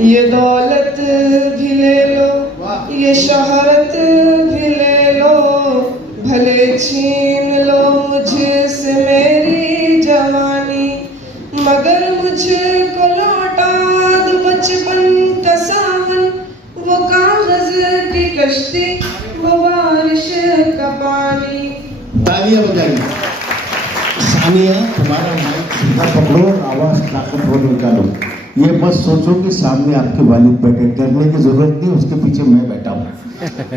ये दौलत भी ले लो, ये शोहरत भी ले लो, भले छीन लो मुझसे मेरी जवानी, मगर मुझको लौटा दो बचपन का सावन, वो कागज की कश्ती, वो बारिश का पानी। तालियां बजाइए। सानिया, तुम्हारा माइक सीधा पकड़ो और आवाज ताकतवर निकालो। ये मत सोचो कि सामने आपके वालिद बैठे, डरने की जरूरत नहीं, उसके पीछे मैं बैठा हूँ।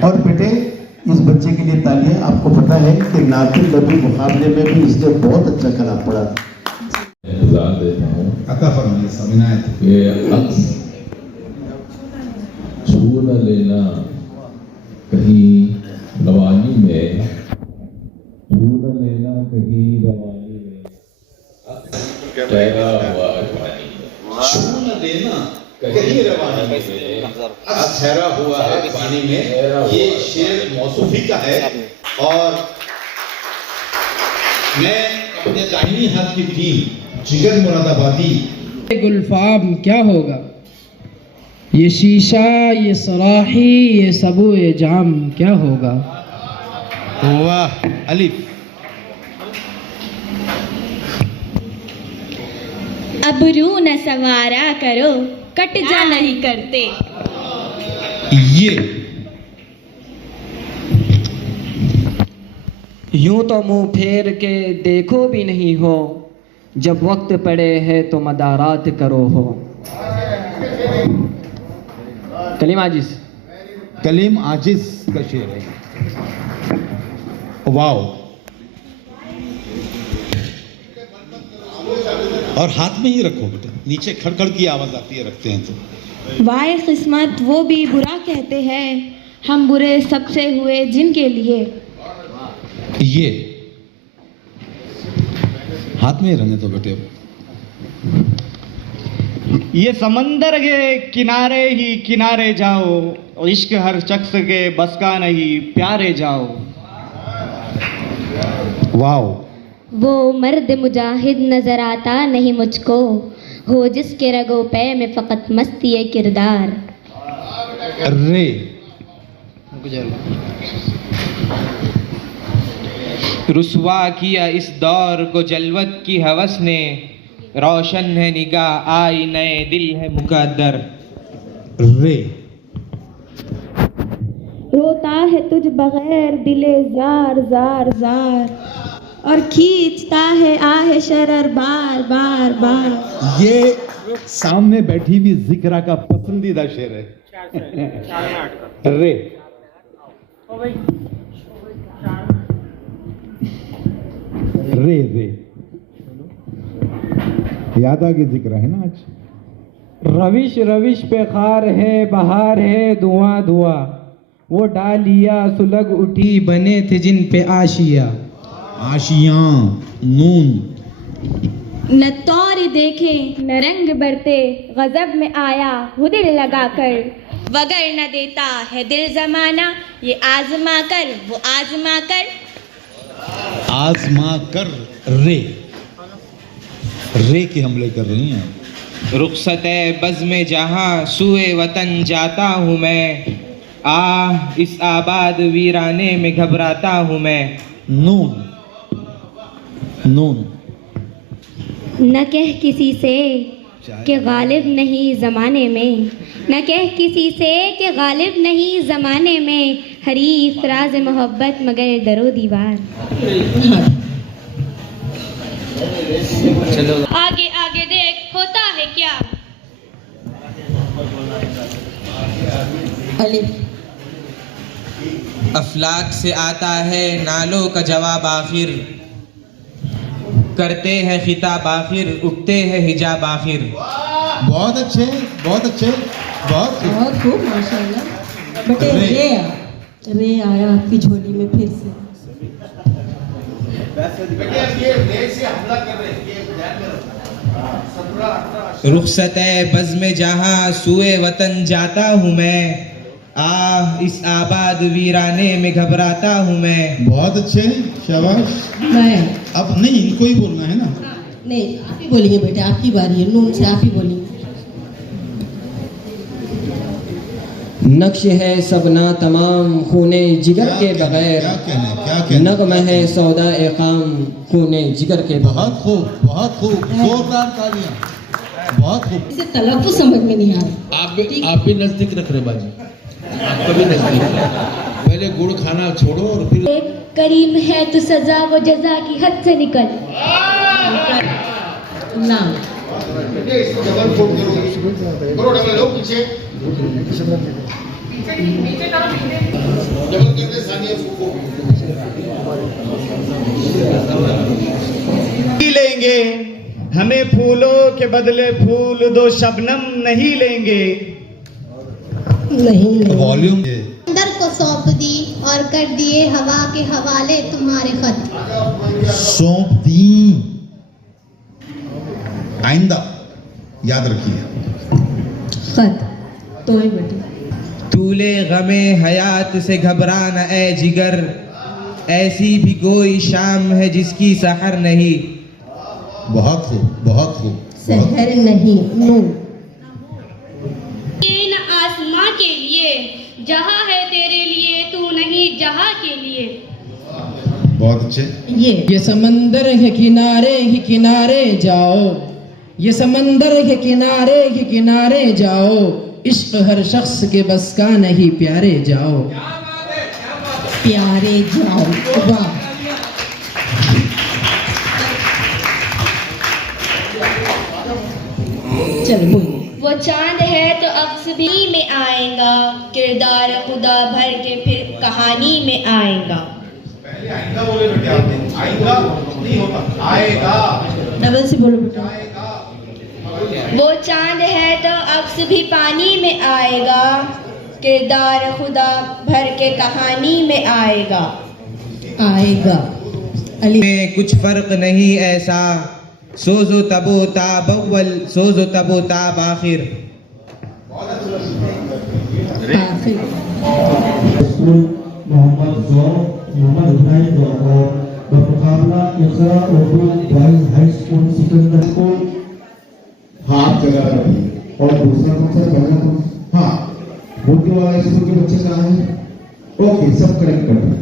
और बेटे, इस बच्चे के लिए तालियां। आपको पता है कि नातिल नबी मुकाबले में भी इसने बहुत अच्छा कलाम पढ़ा था। इंतजार देता हूँ अता फरमाइए सविनायत कि अक्स छू न लेना कहीं रवानी में, छू न लेना कहीं रवानी में, अक्स ठहरा हुआ पानी में, छू न देना कहीं रवानी में, अक्स ठहरा हुआ है पानी में। ये शेर मौसूफी का है और मैं अपने दाहिनी हाथ की टीम जिगर मुरादाबादी गुलफाम क्या होगा, ये शीशा, ये सराही, ये सबूए जाम क्या होगा। वाह अलिफ। अब रू न सवारा करो, कट जा नहीं करते। ये यूं तो मुंह फेर के देखो भी नहीं हो, जब वक्त पड़े है तो मदारात करो हो। कलीम आजिज। कलीम आजिज का शेर है। वाओ। और हाथ में ही रखो बेटा, नीचे खड़खड़ की आवाज आती है, रखते हैं तो। वाए किस्मत वो भी बुरा कहते हैं, हम बुरे सबसे हुए जिनके लिए। ये हाथ में ही रहने दो बेटे। ये समंदर के किनारे ही किनारे जाओ, इश्क हर शख्स के बस का नहीं, प्यारे जाओ। वाओ। वो मर्द मुजाहिद नजर आता नहीं मुझको, हो जिसके रगो पे में फकत मस्ती है किरदार। रे। रुसवा किया इस दौर को जलवत की हवस ने, रोशन है निगाह आई नए दिल है मुकद्दर। रे। रोता है तुझ बगैर दिले जार जार जार, और खींचता है आहे शरर बार बार बार। ये सामने बैठी हुई जिक्रा का पसंदीदा शेर है। रे। रे रे याद आ गई जिक्र है ना आज। रविश रविश पे खार है, बहार है धुआं धुआं, वो डालिया सुलग उठी बने थे जिन पे आशिया। आशियां नून। न तौर देखे न रंग बरते, गजब में आया वो दिल लगाकर, वगर न देता है दिल जमाना, ये आजमा कर वो आजमा कर। आजमा कर। रे। रे के हमले कर रही हैं। रुखसत बज़्म जहां सुए वतन जाता हूँ मैं, इस आबाद वीराने में घबराता हूँ मैं। नून। नून। न कह किसी से कि गालिब नहीं ज़माने में, न कह किसी से कि गालिब नहीं ज़माने में, हरीफ राज मोहब्बत मगर दरो दीवार। चलो आगे आगे देख होता है क्या। अफलाक से आता है नालों का जवाब आखिर, करते हैं खिताब आखिर, उठते हैं हिजाब आखिर। बहुत अच्छे, बहुत अच्छे, बहुत खूब माशाल्लाह। बेटे रे आया आपकी झोली में फिर से। रुखसत बज़्म जहां सुए वतन जाता हूँ मैं, इस आबाद वीराने में घबराता हूँ मैं। बहुत अच्छे, शाबाश। मैं अब नहीं, इनको ही बोलना है ना। नहीं, आप ही बोलिए बेटे, आपकी बारी है। नून से आप ही बोलिए। नक्श है सबना तमाम खूने जिगर के बगैर, क्या कहना नगम है सौदा ए काम खूने जिगर के बगैर। बहुत खूब जोरदार तालियां, बहुत खूब। इसे तलफ़्फ़ुज़ समझ में नहीं आ रहा। आप भी नजदीक रख रहे बाजी, आपका भी नजदीक है। पहले गुड़ खाना छोड़ो और फिर करीम है तो सजा वो जजा की हद से निकल। ना लेंगे हमें फूलों के बदले फूल दो, शबनम नहीं लेंगे। नहीं वॉल्यूम अंदर को सौंप दी और कर दिए हवा के हवाले तुम्हारे खत। सौंप दी, आइंदा याद रखिए। खत तो ही बेटे। तूले गमे हयात से घबरा न ए जिगर, ऐसी भी कोई शाम है जिसकी सहर नहीं। बहुत खूब, बहुत खूब। शहर नहीं नूर। ये न आसमां के लिए जहां है तेरे लिए, तू नहीं जहां के लिए। बहुत अच्छे। ये समंदर के किनारे ही किनारे जाओ, ये समंदर के किनारे ही किनारे जाओ, इश्क हर शख्स के बस का नहीं, प्यारे जाओ। प्यारे जाओ। वाह। चल बोल। वो चांद है तो अक्स भी में आएगा, किरदार खुदा भर के फिर कहानी में आएगा। आइंदा बोले बेटे आपने, आइंदा नहीं होता, आएगा। डबल से बोलो बेटा। वो चांद है तो अक्स भी पानी में आएगा, किरदार खुदा भर के कहानी में आएगा। आएगा। अली में कुछ फर्क नहीं ऐसा, सोजो तबो ताब अव्वल, सोजो तबो ताब आखिर। आखिर मोहम्मद इब्राहिम और बमुकाबला Iqra Urdu boys high school Sikandar school. हाँ आप जगह रखिए। और दूसरा कौन सा, पहला कौन? हाँ बुद्धि वाला स्कूल के बच्चे कहाँ हैं? ओके, सब करेक्ट कर रहे।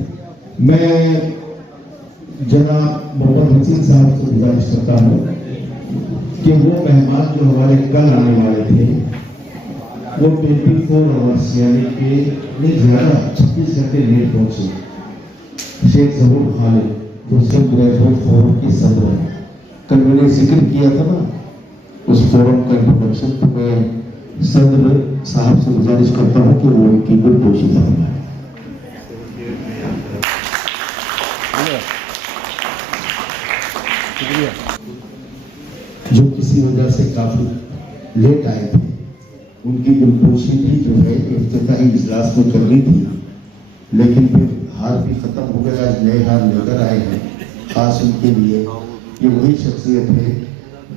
मैं जनाब मोहम्मद हसीन साहब से गुजारिश करता हूँ कि वो मेहमान जो हमारे कल आने वाले थे, वो 24 आवर्स यानी कि नहीं ज़्यादा 26 घंटे लेट पहुँचे। शेख जहूर खालिद मुस्लिम ग्रेजुएट फोरम की सदर है। कल मैंने जिक्र किया था ना उस फोरम का इंट्रोडक्शन, तो मैं सदर साहब से गुजारिश करता हूँ कि वो उनकी गुड कोशिश है। जो किसी वजह से काफी लेट आए थे, उनकी गुलपोशी भी जो है इफ्तिताही इजलास में करनी थी, लेकिन फिर हार भी खत्म हो गया। आज नए हार लेकर आए हैं खास उनके लिए। ये वही शख्सियत है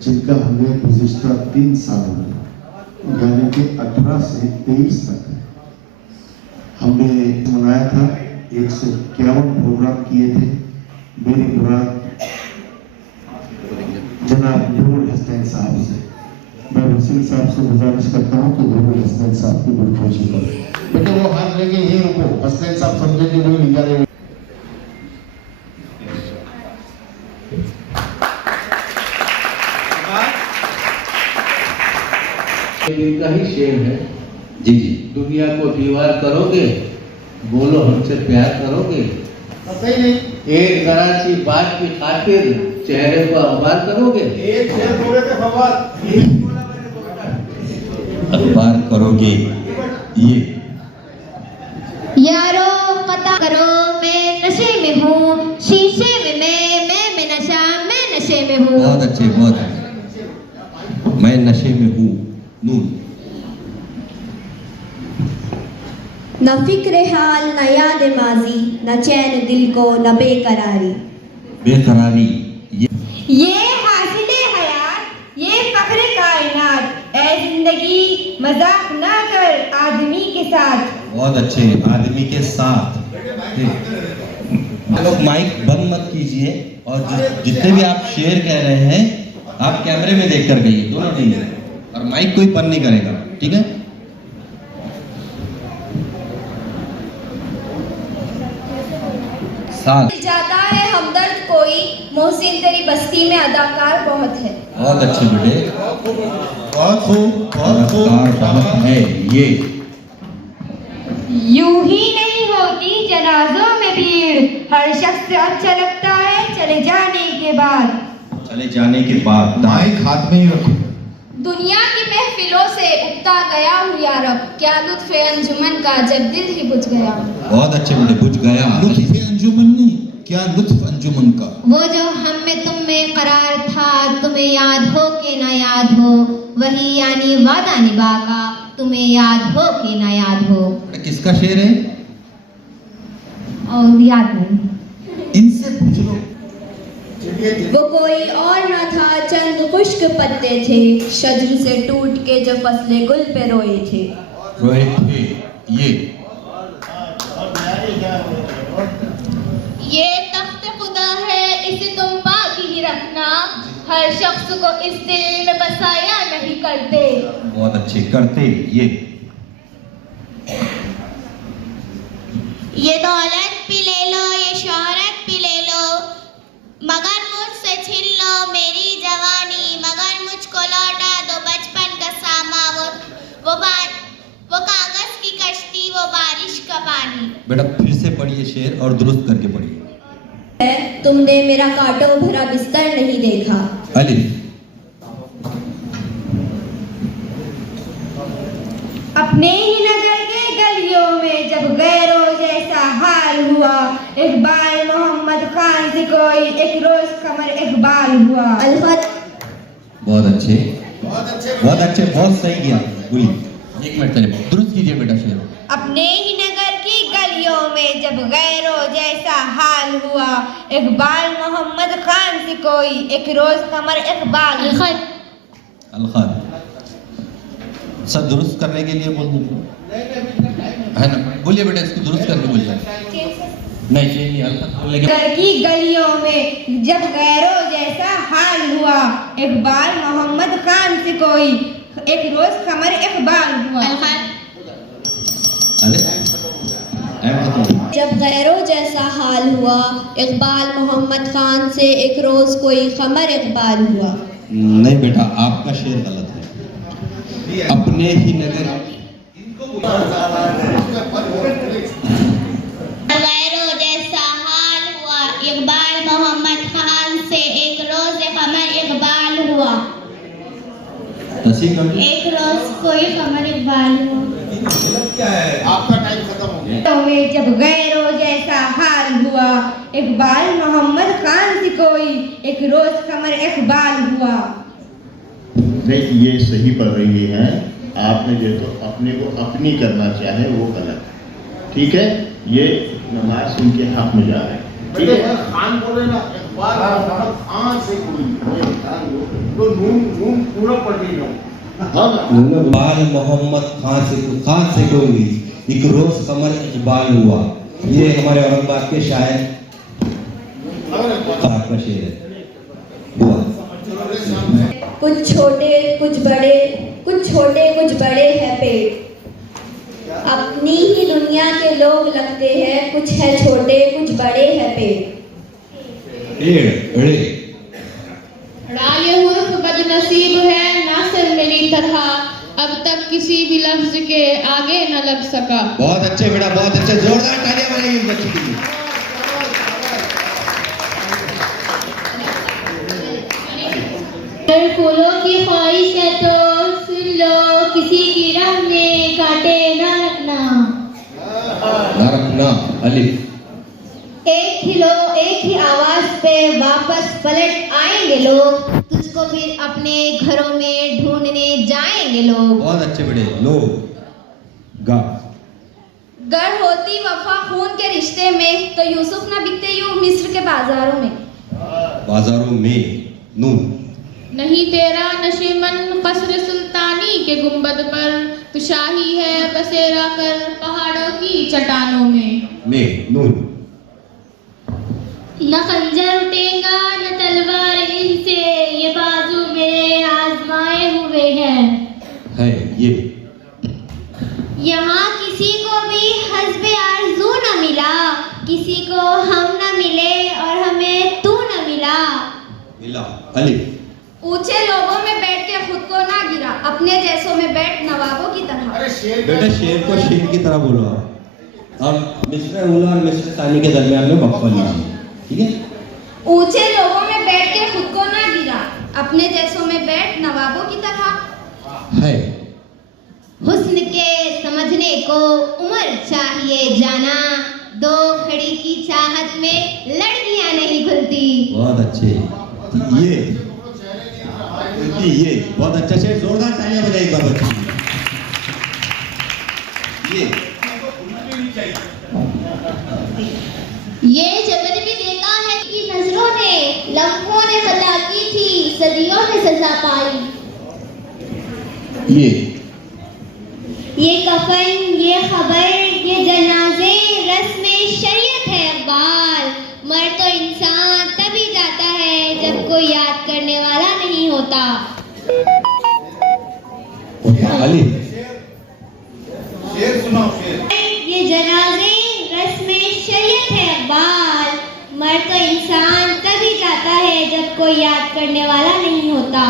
जिनका हमने गुज़िश्ता 3 साल में यानी कि 18 से 23 तक हमने मनाया था। 151 प्रोग्राम किए थे। मेरी मुराद जनाब नूरुल हसनैन साहब से, मैं वसील साहब से गुजारिश करता हूँ कि नूरुल हसनैन साहब की गुलपोशी करें। बेटे वो हाथ लेके यहीं रुको, हसनैन साहब समझेंगे वो नहीं जा रहे। का ही शेर है। जी जी। दुनिया को दीवार करोगे, बोलो हमसे प्यार करोगे। सही नहीं। एक जरा सी बात की खातिर चेहरे को अखबार करोगे। एक शेर बोले थे फवाद, अखबार करोगे। ये यारो पता करो मैं नशे में हूँ, शीशे में मैं नशा, मैं नशे में हूँ। बहुत अच्छे, बहुत अच्छे। मैं नशे में हूँ। नून। न फिक्र हाल न याद माजी, न चैन दिल को न बेकरारी। बेकरारी ये हासिले हयात, ये फख्र कायनात, ऐ जिंदगी मजाक ना कर आदमी के साथ। बहुत अच्छे, आदमी के साथ। लोग माइक बंद मत कीजिए और जितने भी आप शेर कह रहे हैं आप कैमरे में देखकर कहिए, दोनों नहीं, और माइक कोई बंद नहीं करेगा, ठीक है। साथ जाता है हमदर्द कोई, मोहसिन तेरी बस्ती में अदाकार बहुत है। बहुत अच्छे बेटे, बहुत खूब बहुत खूब। बहुत है ये। यूं ही नहीं होती जनाजों में भीड़, हर शख्स अच्छा लगता है चले जाने के बाद। चले जाने के बाद माइक हाथ में ही रखो। दुनिया की महफिलों से उगता गया हूँ यारब, क्या लुत्फ अंजुमन का जब दिल ही बुझ गया। बहुत अच्छे बेटे, बुझ गया। लुत्फ अंजुमन नहीं, क्या लुत्फ अंजुमन का। वो जो हम में तुम में करार था, तुम्हें याद हो के ना याद हो, वही यानी वादा निभा का, तुम्हें याद हो के ना याद हो। किसका शेर है? और याद नहीं। इनसे पूछ लो। वो कोई और न था, चंद खुश्क पत्ते थे, शजर से टूट के जो फसले गुल पे रोए थे। रोए थे ये तख्त खुदा है, इसे तुम पाक ही रखना, हर शख्स को इस दिल में बसाया नहीं करते। बहुत अच्छे करते ये दौलत भी ले लो, ये शोहरत भी ले लो, मगर मुझसे छीन लो मेरी जवानी, मगर मुझको लौटा दो बचपन का सामा, वो कागज की कश्ती, वो बारिश का पानी। बेटा फिर से पढ़िए शेर और दुरुस्त करके पढ़िए। तुमने मेरा कांटों भरा बिस्तर नहीं देखा। अलिफ। अपने ही नगर के गलियों में जब गैरों जैसा हाल हुआ, इकबाल मोहम्मद खान से कोई एक रोज कमर इकबाल हुआ। अलफत। बहुत अच्छे बहुत सही किया। बोलिए, एक मिनट चले, दुरुस्त कीजिए बेटा शेर। अपने ही नगर की गलियों में जब गैरों जैसा हाल हुआ, इकबाल मोहम्मद खान से कोई एक रोज कमर इकबाल। अलखत सब दुरुस्त करने के लिए बोल दीजिए, है ना? बोलिए बेटा, इसको दुरुस्त करके बोलिए। नहीं चाहिए अलखत बोलने के। नगर की गलियों में जब गैरों जैसा हाल हुआ, इकबाल मोहम्मद खान से कोई एक रोज कमर इकबाल हुआ। अरे जब गैरों जैसा हाल हुआ, इकबाल मोहम्मद खान से एक रोज कोई खमर इकबाल हुआ। नहीं बेटा, आपका शेर गलत है। अपने ही नगर गैरों जैसा हाल हुआ, इकबाल मोहम्मद खान से एक रोज खमर इकबाल हुआ। एक रोज कोई खमर इकबाल हुआ। आपका टाइम खत्म हो गया। में जब गैरों जैसा हाल हुआ, इकबाल मोहम्मद खान से कोई एक रोज कमर इकबाल हुआ। नहीं, ये सही पढ़ रही हैं। आपने जो तो अपने को अपनी करना चाहे वो गलत, ठीक है? ये नमाज इनके हक में जा रहा है, ठीक है? खान बोले ना, इकबाल खान से कोई तो नून पूरा पढ़ रही हो। इकबाल मोहम्मद खान से कोई एक रोज कमर इकबाल हुआ। ये हमारे औरंगाबाद के शायर का शेर है। हुआ कुछ छोटे कुछ बड़े हैं पेड़, अपनी ही दुनिया के लोग लगते हैं, कुछ है छोटे कुछ बड़े हैं पेड़। ये हुर्फ बदनसीब है नासिर मेरी तरह, अब तक किसी भी लफ्ज के आगे न लग सका। बहुत अच्छे बेटा, बहुत अच्छे, जोरदार तालियां बजाइए इस बच्चे के लिए। फूलों की ख्वाहिश है तो सुन लो, किसी की राह में कांटे ना रखना। अलिफ। एक ही आवाज पे वापस पलट आएंगे लोग, तुझको फिर अपने घरों में ढूंढने जाएंगे लोग। बहुत अच्छे बेटे। लोग गा। गर होती वफा खून के रिश्ते में, तो यूसुफ न बिकते यूं मिस्र के बाजारों में। नून। नहीं तेरा नशीमन कसर सुल्तानी के गुंबद पर, तो शाही है बसेरा कर पहाड़ों की चट्टानों में। नून। न खंजर उठेगा न तलवार इनसे, ये बाजू मेरे आजमाए हुए हैं। है ये। यहाँ किसी को भी हस्बे आरज़ू न मिला, किसी को हम न मिले और हमें तू न मिला। मिला अलिफ। ऊंचे लोगों में बैठ के खुद को ना गिरा, अपने जैसों में बैठ नवाबों की तरह। बेटा शेर को शेर की तरह बोलो आप। और मिस्टर उला और मिस्टर सानी के दरमियान में वक्फा लीजिए, ठीक है। ऊंचे लोगों में बैठ के खुद को ना गिरा, अपने जैसों में बैठ नवाबों की तरह। है हुस्न के समझने को उम्र चाहिए जाना, दो खड़ी की चाहत में लड़कियां नहीं खुलती। बहुत अच्छे। ये बहुत अच्छा शेर, जोरदार तालियां बजाइए एक बार बच्चों। ये जगत भी देखा है कि नजरों ने लम्हों ने खता की थी, सदियों ने सजा पाई। ये कफन, ये खबर, ये जनाजे रस्म शरीयत है अकबाल। मर तो इंसान तभी जाता है जब कोई याद करने वाला नहीं होता। शेर सुनाओ शेर। ये जनाजे रस्म शरीयत है अकबाल। मर तो इंसान तभी जाता है जब कोई याद करने वाला नहीं होता।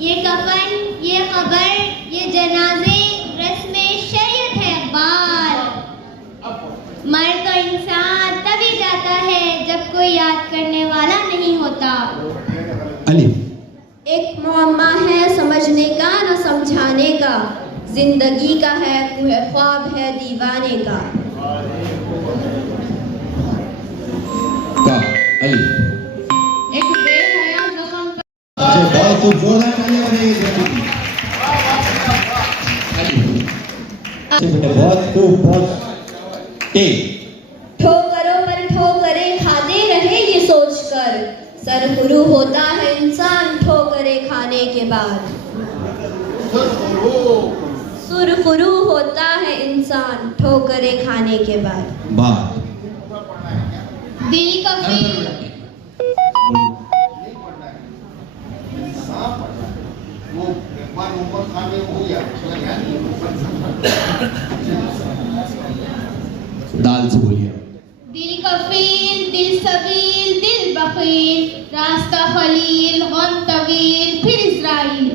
ये कफन, ये खबर, ये जनाजे रस्म शरीयत है अकबाल। मर तो इंसान तभी जाता है जब कोई याद करने वाला नहीं होता। एक मुअम्मा है समझने का न समझाने का, जिंदगी का है कुहे ख्वाब है दीवाने का। एक बेहया जख्म बहुत खूब, जोरदार तालियां बजाइए बच्चों की। बहुत खूब, बहुत तेज। ठोकरों पर ठोकरें खाते रहे ये सोचकर, सरखुरू होता है इंसान ठोकरें खाने के बाद। सुरखुरू होता है इंसान ठोकरें खाने के बाद। दिल का फील दाल से बोलिए। दिल कफील, दिल सबील, दिल बखील, रास्ता खलील, गम तवील, फिर इज़राइल।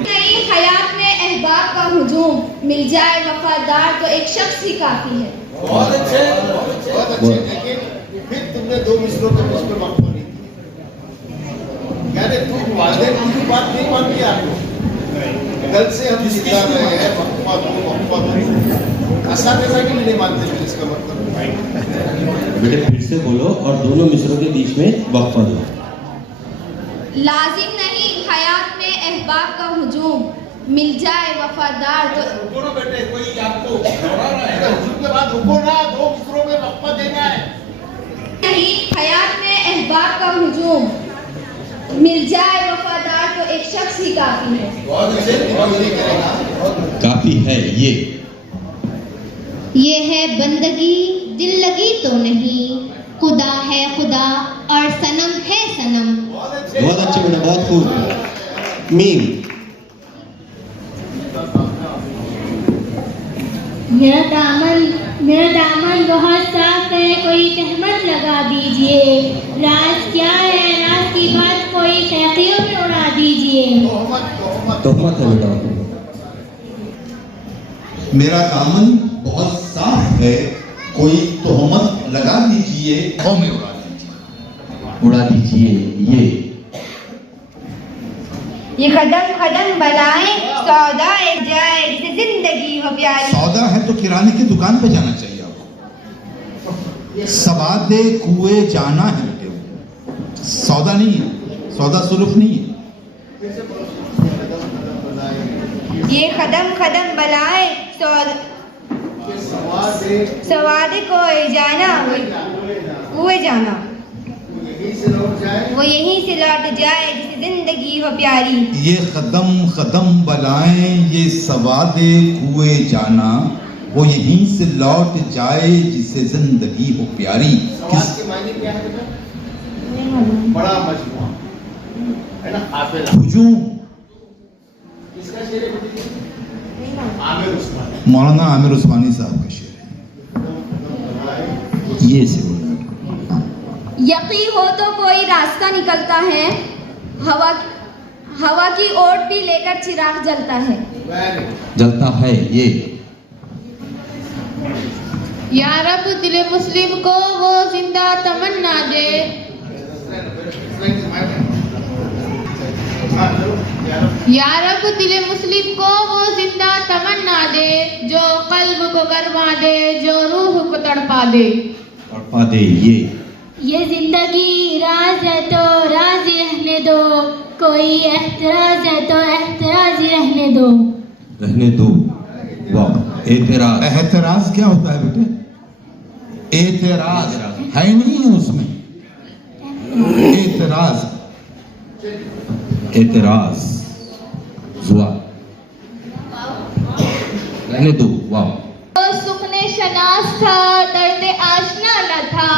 नई हयात में अहबाब का हुजूम, मिल जाए वफादार तो एक शख्स ही काफी है। बहुत अच्छे, बहुत अच्छे। लेकिन फिर तुमने दो मिसरों के बीच में वक्फा नहीं किया। यानी तुम वालिदैन की बात नहीं मानती आपको। कल से हम जितना रहे हैं वक्फा दो असातिज़ा के लिए नहीं मानते, फिर इसका मतलब। बेटे फिर से बोलो और दोनों मिसरों के बीच में वक्फा दो। लाजिम नहीं हयात में अहबाब का हुजूम, मिल जाए वफादार तो। रुको ना बेटे, कोई आपको दोहरा रहा है। हुजूम के बाद रुको ना, दो मिसरों में वक्फा देना है। नहीं हयात में अहबाब का हुजूम, मिल जाए वफादार तो एक शख्स ही काफी है। बहुत अच्छे, बहुत नहीं करेगा। काफी है ये है बंदगी, दिल लगी तो नहीं, खुदा है खुदा और सनम है सनम। बहुत अच्छे बेटा, बहुत खूब। मीम। मेरा दामन बहुत साफ है, कोई तहमत लगा दीजिए। राज क्या है, राज की बात कोई शैखियों में उड़ा दीजिए। तोहमत है बेटा। मेरा दामन बहुत साफ है, कोई तोहमत लगा दीजिए। में उड़ा दीजिए। ये कदम कदम बलाएं सौदा एक जाए जिसे जिंदगी हो प्यारी। सौदा है तो किराने की दुकान पे जाना चाहिए आपको। सवादे कुए जाना है बेटे, सौदा नहीं है, सौदा सुरुफ नहीं है। ये कदम कदम बलाएं सवादे कोई जाना हुए जाना, वो यहीं से लौट जाए जिसे जिंदगी हो प्यारी। ये कदम कदम बलाएं, ये सवादे कुए जाना, वो यहीं से लौट जाए जिसे जिंदगी हो प्यारी। सवाद के मायने क्या है बेटा? बड़ा मजमुआ। है ना, हाफिज हुजूम इसका शेर है बेटी? आमिर उस्मानी। मौलाना आमिर उस्मानी साहब का शेर है। ये से यकी हो तो कोई रास्ता निकलता है, हवा की ओट भी लेकर चिराग जलता है। जलता है ये। या रब दिल मुस्लिम को वो जिंदा तमन्ना दे, या रब दिल मुस्लिम को वो जिंदा तमन्ना दे, जो कल्ब को गरमा दे, जो रूह को तड़पा दे। तड़पा दे ये जिंदगी राज है तो राज रहने दो, कोई एहतराज है तो एहतराज रहने दो। रहने दो। वाह, एतराज। एहतराज क्या होता है बेटे? एतराज है नहीं है उसमें। एतराज एतराज जुआ। रहने दो। वाह। वो सुकने शनास था, दर्द आशना न था,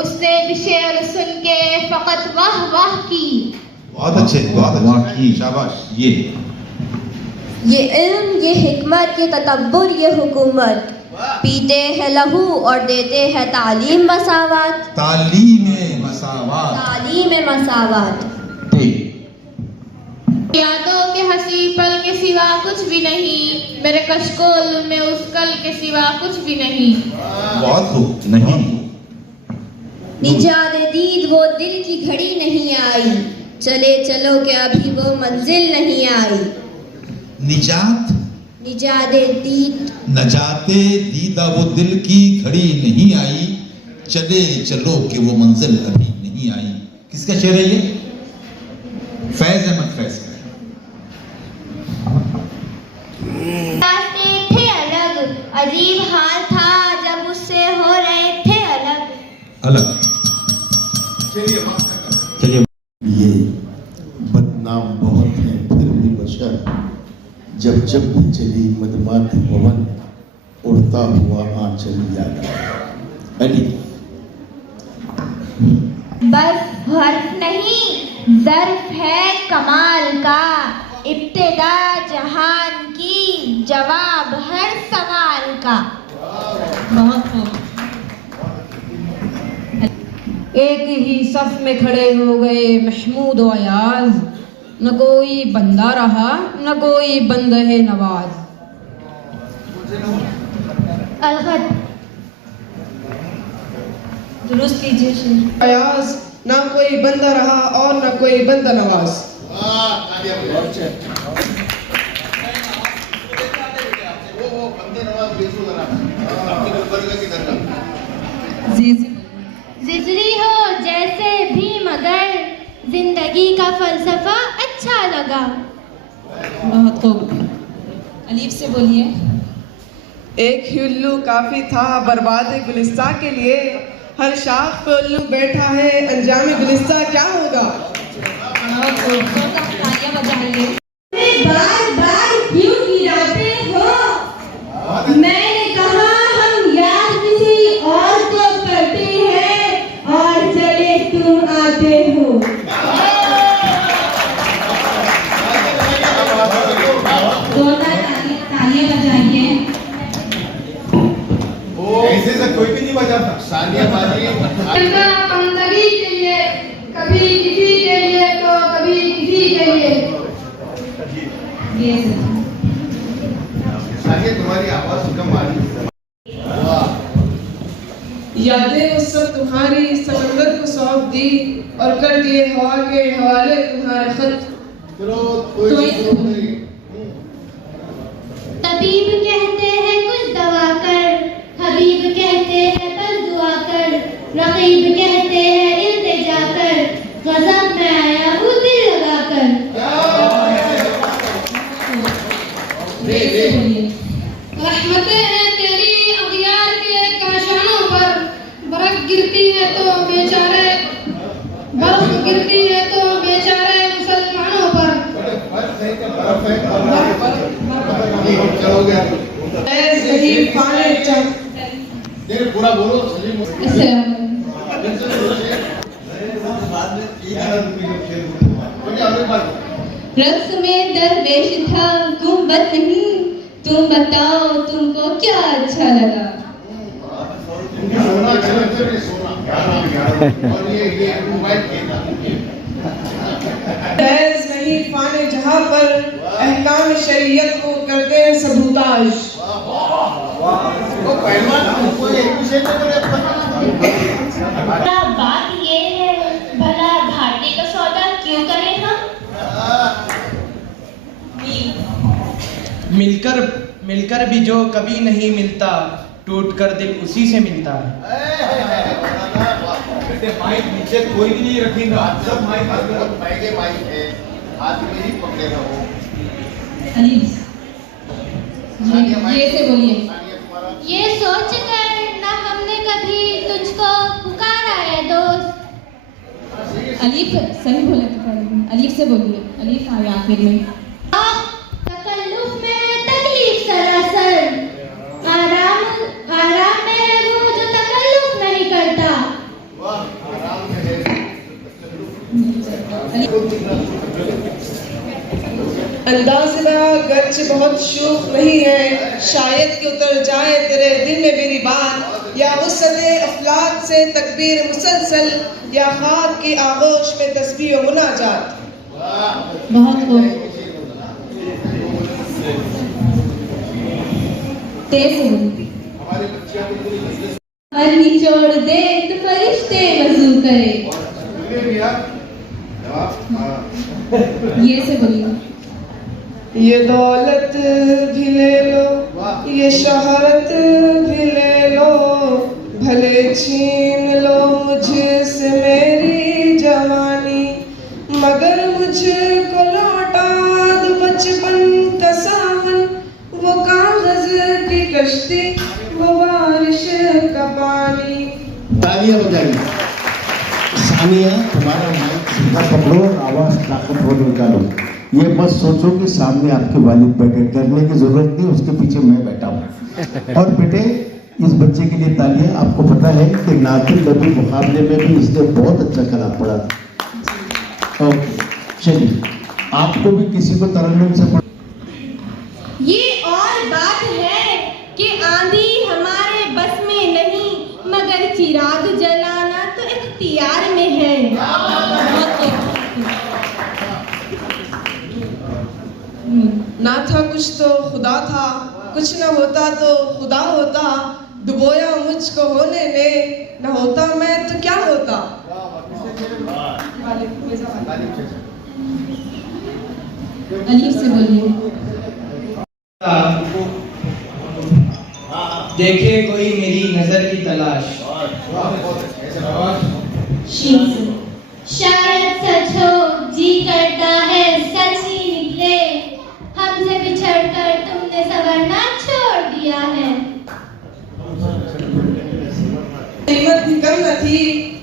उसने भी शेर सुन के फकत वाह वाह की। बहुत अच्छे, बहुत वाह की। शाबाश। ये इल्म, ये हिकमत, ये तकब्बुर, ये हुकूमत, पीते हैं लहू और देते हैं तालीम मसावत। तालीम मसावत। तालीम मसावत। यादों के हंसी पल के सिवा कुछ भी नहीं, मेरे कशकोल में उस कल के सिवा कुछ भी नहीं। बहुत खूब। नहीं निजात दीद वो दिल की घड़ी नहीं आई, चले चलो के अभी वो मंजिल नहीं आई। निजात दीद नजाते दीदा वो दिल की घड़ी नहीं आई, चले चलो कि वो मंजिल अभी नहीं आई। किसका शेर है ये? फैज अहमद फैज का। रास्ते थे अलग, अजीब हाल था जब उससे हो रहे थे अलग। अलग। चलिए। ये बदनाम बहुत है फिर भी बशर, जब जब भी चली मदमात पवन, उड़ता हुआ आंचल याद आया। अली बस हर्फ नहीं, ज़र्फ है कमाल का, इब्तिदा जहान की, जवाब हर सवाल का। बहुत खूब। एक ही सफ में खड़े हो गए महमूद और अयाज, न कोई बंदा रहा न कोई बंदे नवाज। अलखत दुरुस्त कीजिए शेर। अयाज, ना कोई बंदा रहा और ना कोई बंदा नवाज। जिजरी हो जैसे भी मगर, जिंदगी का फलसफा अच्छा लगा। बहुत खूब। अलीफ से बोलिए। एक ही उल्लू काफी था बर्बाद गुलिस्ता के लिए, हर शाख पे उल्लू बैठा है, अंजाम गुलिस्ता क्या होगा। बहुत खूब। तालियां बजाइए। बार बार क्यों गिराते हो, मैंने कहा हम याद किसी और को करते हैं और चले तुम आते हो। तालियां बजाइए। ऐसे से कोई भी नहीं बजाता। सानिया बाजी बंदगी के लिए, कभी किसी के लिए तो कभी किसी के लिए। सानिया तुम्हारी आवाज कम आ रही है। यादें उस सब तुम्हारी समंदर को सौंप दी, और कर दिए हवा के हवाले तुम्हारे खत। तबीब कहते हैं कुछ दवा कर, हबीब कहते हैं बस दुआ कर, रकीब कहते हैं इल्तिजा कर, गज़ब में आया हूँ दिल लगा कर। रहमतें हैं तेरी अगियार के काशानों पर, बर्फ गिरती है तो बेचारे, बर्फ गिरती है तो बेचारे मुसलमानों पर। पूरा बोलो। इससे बाद में रक्स में दरवेश था गुंबद नहीं, तुम बताओ तुमको क्या अच्छा लगा। सोना जलंधर में सोना और ये मोबाइल खेलना फैज नहीं फाने जहां पर अहकाम शरीयत को करते हैं सबूताज। वो पहलवान हमको एक विषय में बात ये है, भला घाटे का सौदा क्यों करें हम? मिलकर भी जो कभी नहीं मिलता, टूट कर दिल उसी से मिलता है। बेटे माइक नीचे कोई भी नहीं रखेगा, सब माइक महंगे माइक है, हाथ में ही पकड़े रहो। अलीफ ये से बोलिए। ये सोच कर ना हमने कभी तुझको पुकारा है दोस्त। अलीफ सही बोले तो अलीफ से बोलिए। अलीफ आए आखिर में। तकल्लुफ में तकलीफ सरासर, आराम में है वो जो तकल्लुफ नहीं करता। अंदाज़ बयां गर्च बहुत शूख नहीं है, शायद कि उतर जाए तेरे दिल में मेरी बात, या वसते अफलाक से तकबीर मुसलसल, या खाक की आगोश में तस्बीह और मुनाजात। बहुत खूब। तेज हर निचोड़ दे तो फरिश्ते वजू करे। ये से बोलिए। ये दौलत भी ले लो, ये शोहरत भी ले लो, भले छीन लो मुझसे मेरी जवानी, मगर मुझको लौटा दो बचपन का सावन, वो कागज की कश्ती, वो बारिश का पानी। तालियां बजाइए। सानिया तुम्हारा माइक सीधा पकड़ो और आवाज ताकतवर निकालो। ये मत सोचो कि सामने आपके वालिद बैठे, डरने की जरूरत नहीं, उसके पीछे मैं बैठा हूँ। और बेटे इस बच्चे के लिए तालियां। आपको पता है कि नातिल नबी मुकाबले में भी इसने बहुत अच्छा कलाम पढ़ा था। ओके चलिए, आपको भी किसी को तरन्नुम से पढ़। ये और बात है कि आंधी हमारे बस में नहीं, मगर चिराग जलाना तो इख्तियार में है। ना था कुछ तो खुदा था, कुछ न होता तो खुदा होता, डुबोया मुझको होने ने, न होता मैं तो क्या होता। अलीफ से बोलिए। देखे कोई मेरी नजर की तलाश। शीन से। शायद सच हो, जी करता है सच ही निकले, हमसे बिछड़कर तुमने सवरना छोड़ दिया है। कीमत भी कम न थी,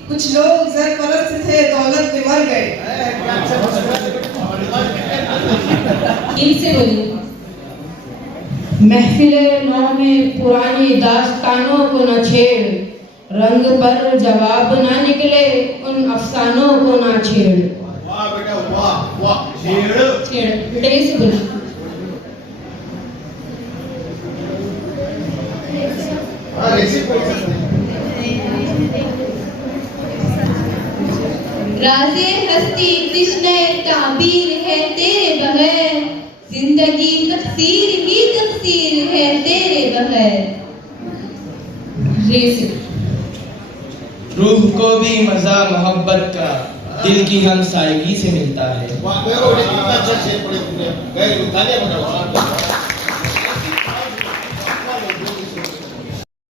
कुछ लोग सरपरस्त थे, दौलत में मर गए। इनसे बोलिए। महफिले नौ में पुरानी दास्तानों को न छेड़, रंग पर जवाब ना निकले उन अफसानों को ना छेड़। वाह बेटा वाह वाह, छेड़ बेटा ये से बोलिए। राज़े हस्ती कृष्ण ताबीर है तेरे बगैर, जिंदगी तकसीर ही तकसीर है तेरे बगैर। रूह को भी मजा मोहब्बत का दिल की हमसायगी से मिलता है।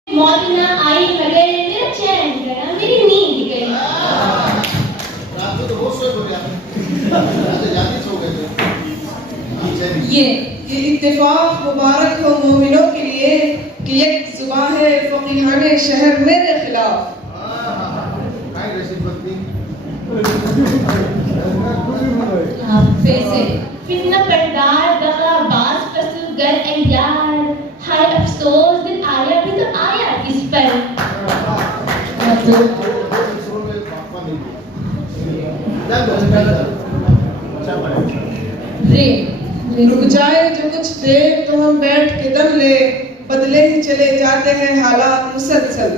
मौत ना आई मगर मेरा चैन गया, मेरी नींद गई। ये इत्तेफाक मुबारक हो मोमिनों के लिए कि एक जुबान है फकीहाने शहर मेरे खिलाफ। फितना परदार दगाबाज फसूगर ए यार, हाय अफसोस दिन आया भी तो आया किस पर। रुक जाए जो कुछ देर तो हम बैठ के दम ले, बदले ही चले जाते हैं हालात मुसलसल।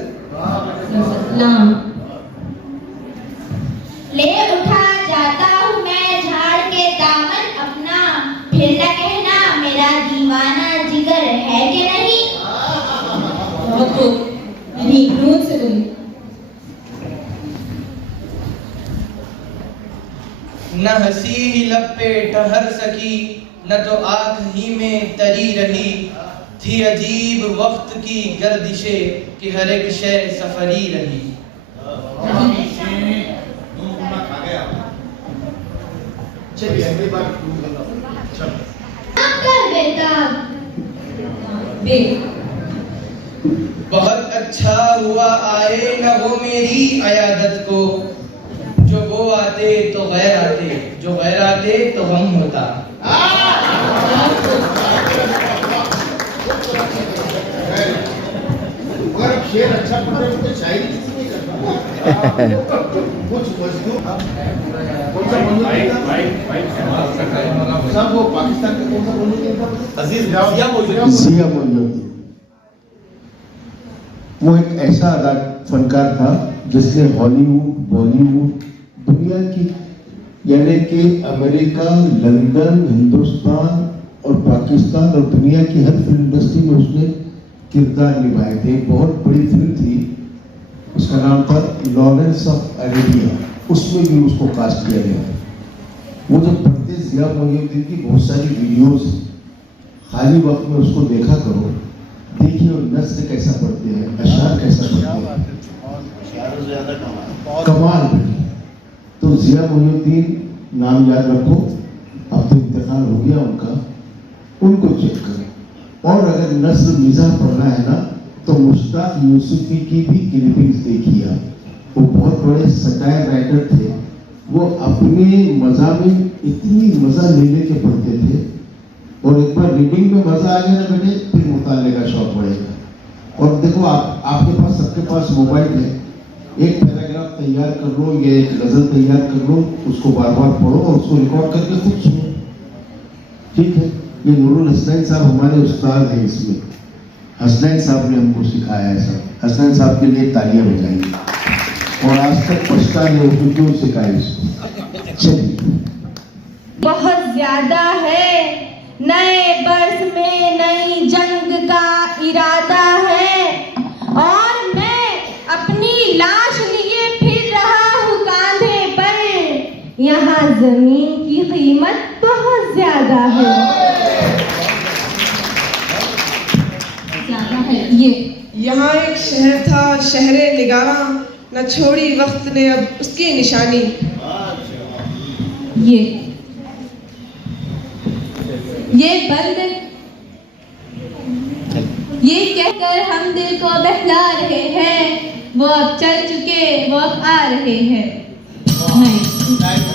ले उठा जाता हूँ मैं झाड़ के दामन अपना, फिर न कहना मेरा दीवाना जिगर है कि नहीं। बहुत खूब, मेरी नून से बोली। न हंसी ही लब पे ठहर सकी, न तो आंख ही में तरी रही, थी अजीब वक्त की गर्दिशें कि हर एक शय सफरी रही। बहुत अच्छा हुआ आए न वो मेरी अयादत को, जो वो आते तो गैर आते, जो गैर आते तो गम होता। अगर अब शेर अच्छा पढ़ रहे हो तो शायरी किसी नहीं करता। कुछ मजदूर कौन सा सब वो पाकिस्तान के कौन सा बोलूँ जिया मोहम्मद, वो एक ऐसा फनकार था जिसने हॉलीवुड, बॉलीवुड, दुनिया की यानी कि अमेरिका, लंदन, हिंदुस्तान और पाकिस्तान और दुनिया की हर फिल्म इंडस्ट्री में उसने किरदार निभाए थे। बहुत बड़ी फिल्म थी, उसका नाम था लॉरेंस ऑफ अरेबिया, उसमें भी उसको कास्ट किया गया। वो जब पढ़ते जिया मोहम्मद की बहुत सारी वीडियोस, खाली वक्त में उसको देखा करो, देखिए और नस्ल कैसा पढ़ते हैं, अशार कैसा पढ़ते हैं, कमाल बनी। तो जिया मोहम्मद नाम याद रखो, अब तो इंतकाल हो गया उनका, उनको चेक करो। और अगर नस्ल मिजाह पढ़ना है ना तो मुश्ताक यूसुफी की भी क्लिपिंग्स देखिए। वो बहुत बड़े सटायर राइटर थे, वो अपने मज़ामिन इतनी मज़ा ले लेके पढ़ते थे, और एक बार रीडिंग में मज़ा आ गया ना बेटे, फिर मुताले का शौक बढ़ेगा। और देखो आपके पास, सबके पास मोबाइल है, एक पैराग्राफ तैयार कर लो या एक गज़ल तैयार कर लो, उसको बार बार पढ़ो और उसको रिकॉर्ड करके खुद सुनो, ठीक है। ये नूरुल हसनैन साहब हमारे उस्ताद हैं इसमें, हसनैन साहब ने हमको सिखाया है सब। हसनैन साहब के लिए तालियां बजाइए, और आज तक पछता नहीं हो क्यों सिखाया इसको। चलिए, बहुत ज्यादा है नए बरस में नई जंग का इरादा है, और मैं अपनी लाश लिए फिर रहा हूँ कांधे पर। यहाँ जमीन की कीमत बहुत ज्यादा है। ये यहाँ एक शहर था, शहरे निगारा, न छोड़ी वक्त ने अब उसकी निशानी। ये बंद, ये कहकर हम दिल को बहला रहे हैं, वो अब चल चुके, वो अब आ रहे हैं। नहीं